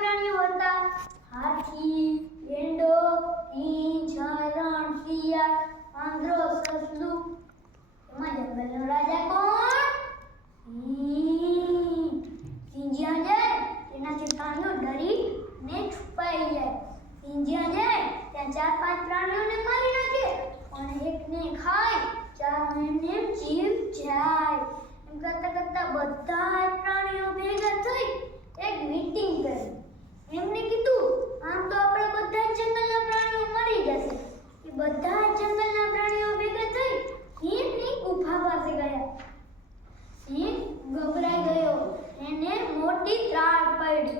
પ્રાણીઓ હતા? હાથી, ગેંડો, સિંહ, હરણ, શિયાળ, વાંદરો, સસલું. એમાં જંગલનો રાજા કોણ? સિંહ. સિંહ જ્યાં જાય તેનાથી પ્રાણીઓ ડરીને છુપાઈ જાય. સિંહ જ્યાં જાય ત્યાં 4-5 પ્રાણીઓને મારી નાખે અને એકને ખાય 4 એમને જીવ જાય. એમ કરતા કરતા બધા પ્રાણીઓ ભેગા થઈ એક મીટિંગ કરી. એમને કીધું, આમ તો આપણે બધા જંગલના પ્રાણીઓ મરી જશે. એ બધા જંગલના પ્રાણીઓ ભેગા થઈ સિંહની ગુફા પાસે ગયા. સિંહ ગભરાઈ ગયો. એને મોટી ત્રાડ પડી.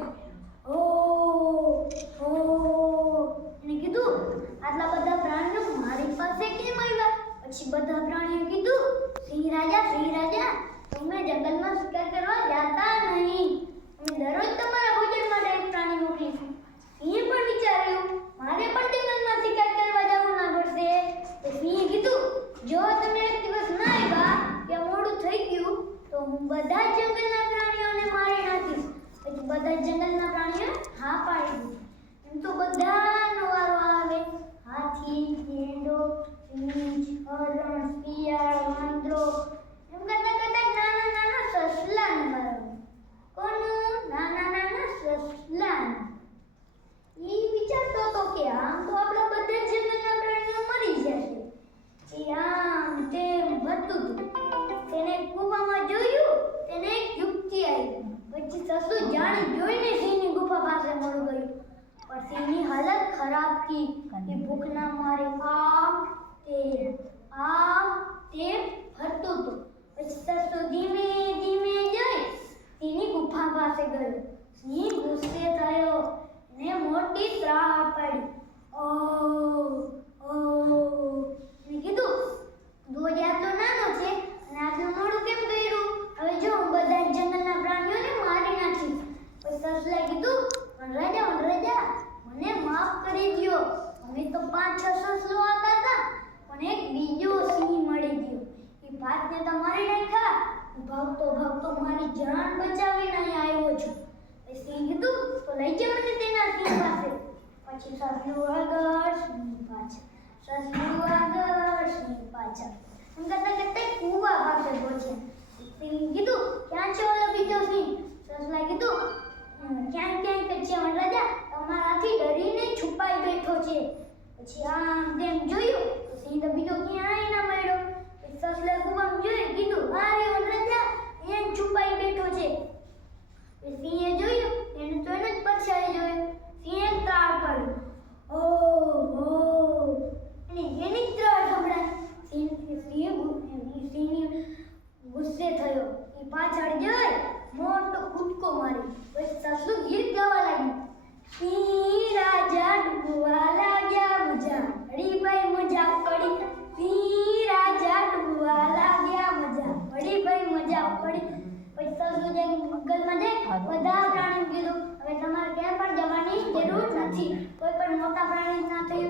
એને કીધું, આટલા બધા પ્રાણીઓ મારી પાસે કેમ આવ્યા? પછી બધા પ્રાણીઓ કીધું, સિંહ રાજા, તમે જંગલમાં શિકાર કરવા જાતા નહીં. અમે દરરોજ તમારા ભોજન માટે એક પ્રાણી મોકલીશું. સિંહે પણ વિચાર્યું, મારે પણ જંગલમાં શિકાર કરવા જવું ના પડશે. તો સિંહે કીધું, જો તમે એક દિવસ ના આવ્યા કે મોડું થઈ ગયું તો હું બધા જંગલના પ્રાણીઓને મારી નાખીશ. પછી બધા જંગલના પ્રાણીઓ હા પાડી દીધી. એમ તો બધાનો વારો આવે. હાથી, ગેંડો, સિંહ, હરણ, શિયાળ, વાંદરો. એમ કરતા કરતા નાના સસલાનો વારો આવે. કોનું? નાના સસલાનો. ઈ વિચારતો હતો કે આમ તો આપણા બધા જંગલના પ્રાણીઓ મરી જશે. એ આમ તેમ ભરતું હતું. તેને ગુફામાં જોયું, તેને એક યુક્તિ આવી. પછી સસલું જાણી જોઈને સિંહની ગુફા પાસે મળી ગયું. પણ સિંહની હાલત ખરાબ હતી. એ ભૂખના મારે આમ તેમ ફરતો હતો. પછી સસલું ધીમે ધીમે જઈ સિંહની ગુફા પાસે ગયો. સિંહ ગુસ્સે થયો ને મોટી ત્રાડ પડી. એને કીધું, તું હજી આટલો નાનો છે અને આટલું મોડું કેમ કર્યું? હવે જો હું બધા જંગલના પ્રાણીઓને મારી નાખીશ. પછી સસલાએ કીધું, પણ રાજા, મને માફ કરી દ્યો. અમે તો 5-6 સસલો હતા પણ એક બીજો સિંહ મળી ગયો. એ 5ને તો મારી નાખ્યા. ભાગતો મારી જાન બચાવીને અહીં આવ્યો છું. પછી સિંહ કીધું, તો લઈ જા મને તેના સિંહ પાસે. પછી સસલું આગળ, સિંહ પાછળ. એમ કરતા કરતા કૂવા પાસે પહોંચ્યા. સિંહ કીધું, ક્યાં છે ઓલો બીજો સિંહ? સસલાએ કીધું, ક્યાંક છે પણ રાજા, તમારાથી ડરીને છુપાઈ બેઠો છે. પછી આમ તેમ જોયું તો સિંહ તો બીજો ક્યાંય ના મળ્યો. સસલાએ કૂવામાં જોયું, કીધું, અરે રાજા, અહીંયા છુપાઈ બેઠો છે. સિંહે જોયું, એને તો એને જ પરછાઈ જોયું. સિંહે ત્રાડ પડી. એની ત્રાડ સંભળાય. સિંહ ગુસ્સે થયો. એ પાછળ જઈ મોટો કૂદકો મારી. પછી સસલું ગીત ગાવા લાગ્યું. સિંહ રાજા ડૂબવા લાગ્યા મજા પડી ભાઈ મજા પડી. સિંહ રાજા ડૂબવા લાગ્યા મજા પડી ભાઈ મજા પડી. પછી સસલું જંગલમાં જઈ બધા પ્રાણીઓ કીધું, હવે તમારે ક્યાં પણ જવાની જરૂર નથી. કોઈ પણ મોટા પ્રાણી ના થયું